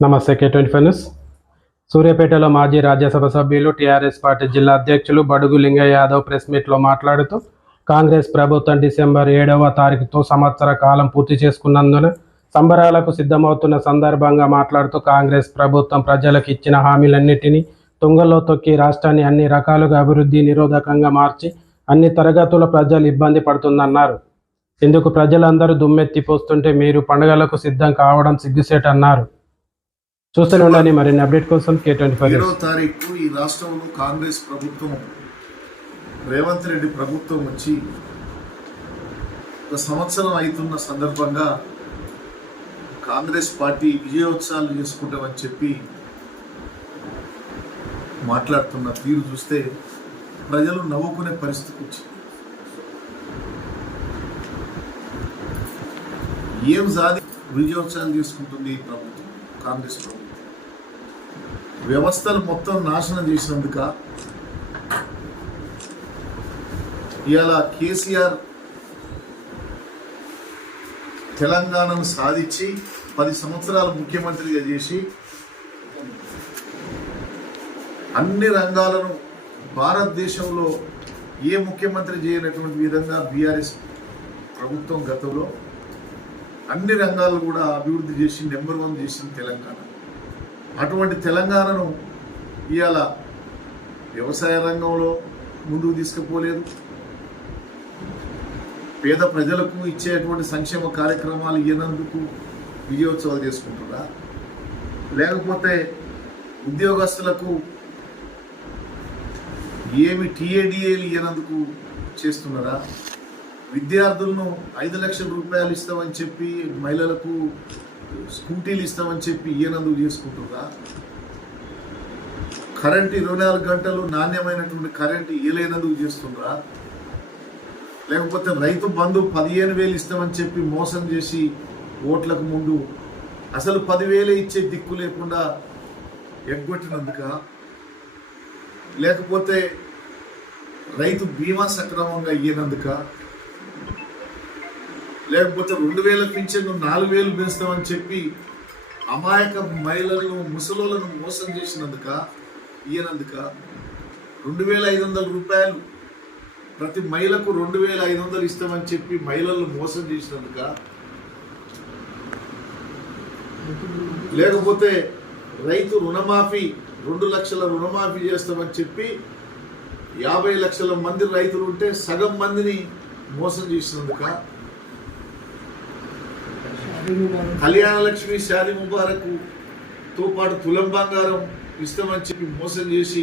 నమస్తే K25 news. సూర్యాపేటలో మాజీ రాజ్యసభ సభ్యులు టీఆర్ఎస్ పార్టీ జిల్లా అధ్యక్షులు బడుగు లింగయ్య యాదవ్ ప్రెస్ మీట్లో మాట్లాడుతూ కాంగ్రెస్ ప్రభుత్వం డిసెంబర్ 7వ తారీఖుతో సంవత్సర కాలం పూర్తి చేసుకున్నందున సంబరాలకు సిద్ధమవుతున్న సందర్భంగా మాట్లాడుతూ కాంగ్రెస్ ప్రభుత్వం ప్రజలకు ఇచ్చిన హామీలన్నింటినీ తుంగలో తొక్కి రాష్ట్రాన్ని అన్ని రకాలుగా అభివృద్ధి నిరోధకంగా మార్చి అన్ని తరగతుల ప్రజలు ఇబ్బంది పడుతుందన్నారు. ఇందుకు ప్రజలందరూ దుమ్మెత్తిపోస్తుంటే మీరు పండుగలకు సిద్ధం కావడం సిగ్గుసేటన్నారు. చూస్తూనే ఉండండి మరిన్ని అప్డేట్ కోసం K25. 7వ తారీఖు ఈ రాష్ట్రంలో కాంగ్రెస్ ప్రభుత్వం రేవంత్ రెడ్డి ప్రభుత్వం వచ్చి ఒక సంవత్సరం అవుతున్న సందర్భంగా కాంగ్రెస్ పార్టీ విజయోత్సవాలు చేసుకుంటామని చెప్పి మాట్లాడుతున్న తీరు చూస్తే ప్రజలు నవ్వుకునే పరిస్థితి వచ్చింది. ఏం సాధి విజయోత్సవాలు చేసుకుంటుంది ఈ ప్రభుత్వం, కాంగ్రెస్ ప్రభుత్వం వ్యవస్థలు మొత్తం నాశనం చేసినందుక ఇవాళ కేసీఆర్ తెలంగాణను సాధించి 10 సంవత్సరాలు ముఖ్యమంత్రిగా చేసి అన్ని రంగాలను భారతదేశంలో ఏ ముఖ్యమంత్రి చేయనటువంటి విధంగా బీఆర్ఎస్ ప్రభుత్వం గతంలో అన్ని రంగాలు కూడా అభివృద్ధి చేసి నెంబర్ 1 చేసింది తెలంగాణ. అటువంటి తెలంగాణను ఇవాళ వ్యవసాయ రంగంలో ముందుకు తీసుకుపోలేదు, పేద ప్రజలకు ఇచ్చేటువంటి సంక్షేమ కార్యక్రమాలు ఇవ్వనందుకు విజయోత్సవాలు చేసుకుంటున్నా, లేకపోతే ఉద్యోగస్తులకు ఏమి టీఏడిఏలు ఇవ్వనందుకు చేస్తున్నారా, విద్యార్థులను 5 లక్షల రూపాయలు ఇస్తామని చెప్పి మహిళలకు స్కూటీలు ఇస్తామని చెప్పి ఇయ్యనందుకు చేసుకుంటున్నా, కరెంటు 24 గంటలు నాణ్యమైనటువంటి కరెంటు ఇయ్యలేనందుకు చేస్తుండ్రా, లేకపోతే రైతు బంధు 15,000 ఇస్తామని చెప్పి మోసం చేసి ఓట్లకు ముందు అసలు 10,000 ఇచ్చే దిక్కు లేకుండా ఎగ్గొట్టినందుక, లేకపోతే రైతు బీమా సక్రమంగా ఇయ్యనందుక, లేకపోతే 2,000 పింఛన్ను 4,000 పెంచుతామని చెప్పి అమాయక మహిళలను ముసలోళ్ళను మోసం చేసినందుక ఇయ్యనందుక, 2,500 రూపాయలు ప్రతి మహిళకు 2,500 ఇస్తామని చెప్పి మహిళలను మోసం చేసినందుక, లేకపోతే రైతు రుణమాఫీ 2 లక్షల రుణమాఫీ చేస్తామని చెప్పి 50 లక్షల మంది రైతులు ఉంటే సగం మందిని మోసం చేసినందుక, కళ్యాణ లక్ష్మి షాదీ ముబారక్తో పాటు తులం బంగారం ఇస్తామని చెప్పి మోసం చేసి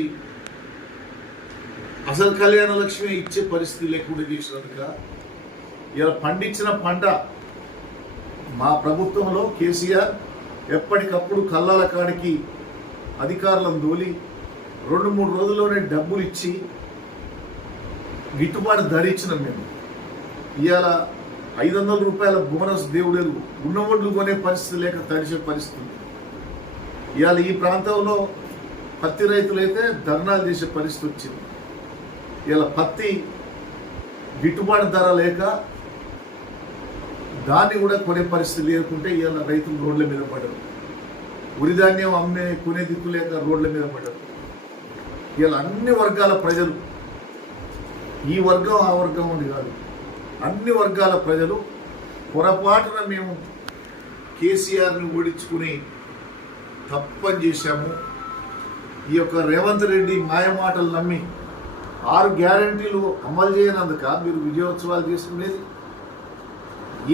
అసలు కళ్యాణ లక్ష్మి ఇచ్చే పరిస్థితి లేకుండా చేసినందుక, ఇలా పండించిన పంట మా ప్రభుత్వంలో కేసీఆర్ ఎప్పటికప్పుడు కల్లాల కాడికి అధికారులను దోలి 2-3 రోజుల్లోనే డబ్బులు ఇచ్చి గిట్టుబాటు ధర ఇచ్చినాం మేము. ఇవాళ 500 రూపాయల బోనస్ దేవుడేరు ఉన్న ఒడ్లు కొనే పరిస్థితి లేక తడిచే పరిస్థితి. ఇవాళ ఈ ప్రాంతంలో పత్తి రైతులైతే ధర్నాలు చేసే పరిస్థితి వచ్చింది. ఇవాళ పత్తి గిట్టుబాటు ధర లేక దాన్ని కూడా కొనే పరిస్థితి లేకుంటే ఇవాళ రైతులు రోడ్ల మీద పడరు, ఉరిధాన్యం కొనే దిక్కు లేక రోడ్ల మీద పడరు. ఇవాళ అన్ని వర్గాల ప్రజలు, ఈ వర్గం ఆ వర్గం అని కాదు, అన్ని వర్గాల ప్రజలు పొరపాటున మేము కేసీఆర్ని ఓడించుకుని తప్పని చేశాము. ఈ యొక్క రేవంత్ రెడ్డి మాయమాటలు నమ్మి 6 గ్యారంటీలు అమలు చేయనందుక మీరు విజయోత్సవాలు చేసుకునేది.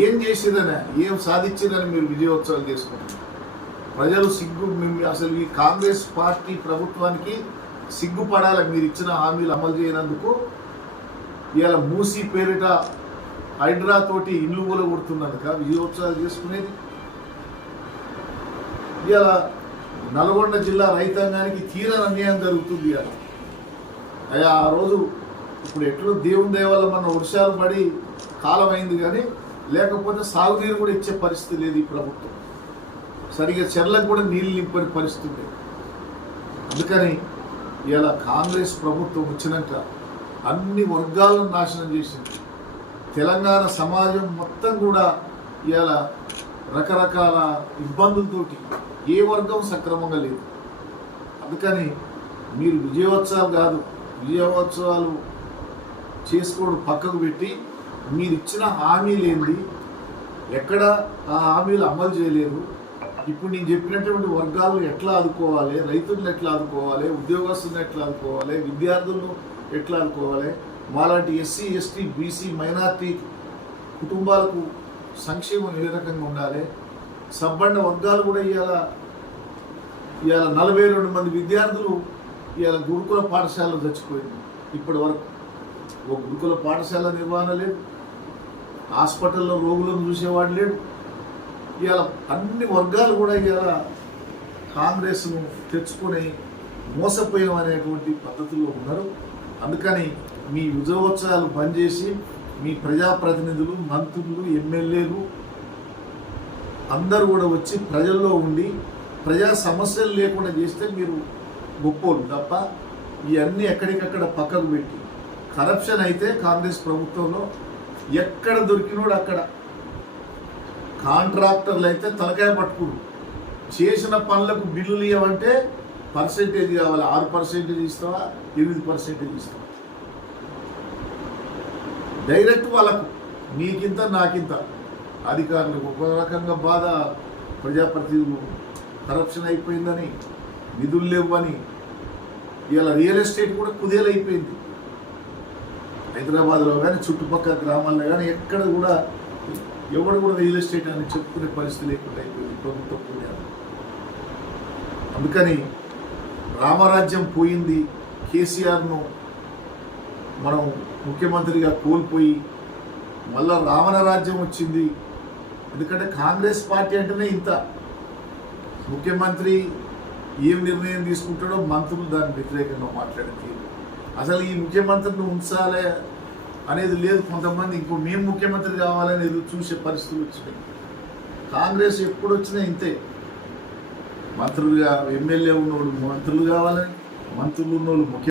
ఏం చేసిందని, ఏం సాధించిందని మీరు విజయోత్సవాలు చేసుకుంటారు? ప్రజలు అసలు ఈ కాంగ్రెస్ పార్టీ ప్రభుత్వానికి సిగ్గుపడాలి. మీరు ఇచ్చిన హామీలు అమలు చేయనందుకు ఇవాళ మూసీ పేరిట హైడ్రా తోటి ఇల్లు కొడుతున్నందుక విజయోత్సవాలు చేసుకునేది. ఇవాళ నల్గొండ జిల్లా రైతాంగానికి తీరని అన్యాయం జరుగుతుంది. ఇవాళ ఆ రోజు ఇప్పుడు ఎట్లు దేవుని దయ వల్ల మన వర్షాలు పడి కాలం అయింది, కానీ లేకపోతే సాగునీరు కూడా ఇచ్చే పరిస్థితి లేదు. ఈ ప్రభుత్వం సరిగ్గా చెర్లకు కూడా నీళ్ళు నింపని పరిస్థితి. అందుకని ఇలా కాంగ్రెస్ ప్రభుత్వం వచ్చినాక అన్ని వర్గాలను నాశనం చేసింది. తెలంగాణ సమాజం మొత్తం కూడా ఇవాళ రకరకాల ఇబ్బందులతోటి ఏ వర్గం సక్రమంగా లేదు. అందుకని మీరు విజయోత్సవాలు కాదు, విజయోత్సవాలు చేసుకోవడం పక్కకు పెట్టి మీరు ఇచ్చిన హామీలు ఏంది, ఎక్కడ ఆ హామీలు అమలు చేయలేదు. ఇప్పుడు నేను చెప్పినటువంటి వర్గాలను ఎట్లా ఆదుకోవాలి, రైతులను ఎట్లా ఆదుకోవాలి, ఉద్యోగస్తులను ఎట్లా ఆదుకోవాలి, విద్యార్థులను ఎట్లా ఆదుకోవాలి, మాలాంటి ఎస్సీ ఎస్టీ బీసీ మైనార్టీ కుటుంబాలకు సంక్షేమం ఏ రకంగా ఉండాలి, సబ్బండ వర్గాలు కూడా ఇవాళ 42 మంది విద్యార్థులు ఇవాళ గురుకుల పాఠశాలలో చచ్చిపోయింది. ఇప్పటి వరకు ఒక గురుకుల పాఠశాల నిర్వహణ లేదు, హాస్పిటల్లో రోగులను చూసేవాడు లేడు. ఇవాళ అన్ని వర్గాలు కూడా ఇవాళ కాంగ్రెస్ను తెచ్చుకొని మోసపోయాం అనేటువంటి పద్ధతుల్లో ఉన్నారు. అందుకని మీ విజయోత్సవాలు బంద్ చేసి మీ ప్రజాప్రతినిధులు, మంత్రులు, ఎమ్మెల్యేలు అందరూ కూడా వచ్చి ప్రజల్లో ఉండి ప్రజా సమస్యలు లేకుండా చేస్తే మీరు గొప్పోళ్ళు తప్ప ఇవన్నీ ఎక్కడికక్కడ పక్కకు పెట్టి కరప్షన్ అయితే కాంగ్రెస్ ప్రభుత్వంలో ఎక్కడ దొరికినోడు అక్కడ కాంట్రాక్టర్లు అయితే తలకాయ పట్టుకురు, చేసిన పనులకు బిల్లులు ఇవ్వమంటే పర్సెంటేజ్ కావాలి, 6% ఇస్తావా 8% ఇస్తావా, డైరెక్ట్ వాళ్ళకు నీకింత నాకింత. అధికారులకు ఒక రకంగా బాధ, ప్రజాప్రతినిధులు కరప్షన్ అయిపోయిందని, నిధులు లేవని. ఇలా రియల్ ఎస్టేట్ కూడా కుదేలైపోయింది. హైదరాబాద్లో కానీ చుట్టుపక్కల గ్రామాల్లో కానీ ఎక్కడ కూడా ఎవడు కూడా రియల్ ఎస్టేట్ అని చెప్పుకునే పరిస్థితి లేకుండా అయిపోయింది ప్రభుత్వం పుణ్యాలు. అందుకని రామరాజ్యం పోయింది. కేసీఆర్ను మనం ముఖ్యమంత్రిగా కోల్పోయి మళ్ళా రావణ రాజ్యం వచ్చింది. ఎందుకంటే కాంగ్రెస్ పార్టీ అంటేనే ఇంత, ముఖ్యమంత్రి ఏం నిర్ణయం తీసుకుంటాడో మంత్రులు దానికి వ్యతిరేకంగా మాట్లాడేది. అసలు ఈ ముఖ్యమంత్రిని ఉంచాలే అనేది లేదు. కొంతమంది ఇంకో మేము ముఖ్యమంత్రి కావాలని ఎదురు చూసే పరిస్థితులు వచ్చినాయి. కాంగ్రెస్ ఎప్పుడు వచ్చినా ఇంతే, మంత్రులుగా ఎమ్మెల్యే ఉన్నోళ్ళు మంత్రులు కావాలని, మంత్రులు ఉన్నోళ్ళు ముఖ్య